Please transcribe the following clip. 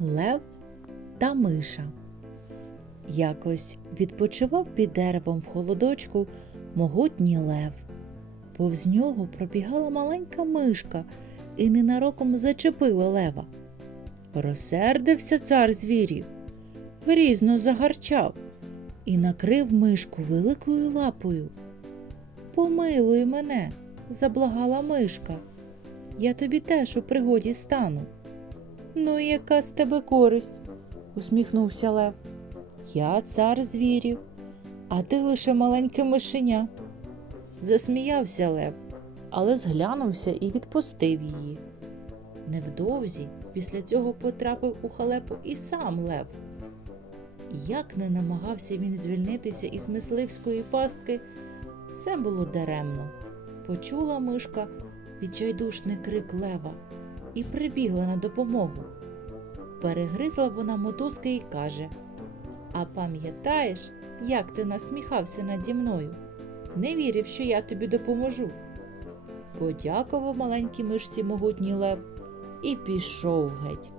Лев та миша. Якось відпочивав під деревом в холодочку могутній лев. Повз нього пробігала маленька мишка і ненароком зачепила лева. Розсердився цар звірів, грізно загарчав і накрив мишку великою лапою. Помилуй мене, заблагала мишка. Я тобі теж у пригоді стану. Ну яка з тебе користь? усміхнувся Лев. Я цар звірів, а ти лише маленьке мишеня. Засміявся Лев, але зглянувся і відпустив її. Невдовзі після цього потрапив у халепу і сам Лев. Як не намагався він звільнитися із мисливської пастки, все було даремно. Почула мишка відчайдушний крик лева і прибігла на допомогу. Перегризла вона мотузки і каже: А пам'ятаєш, як ти насміхався наді мною? Не вірив, що я тобі допоможу. Подякував маленькій мишці могутній лев і пішов геть.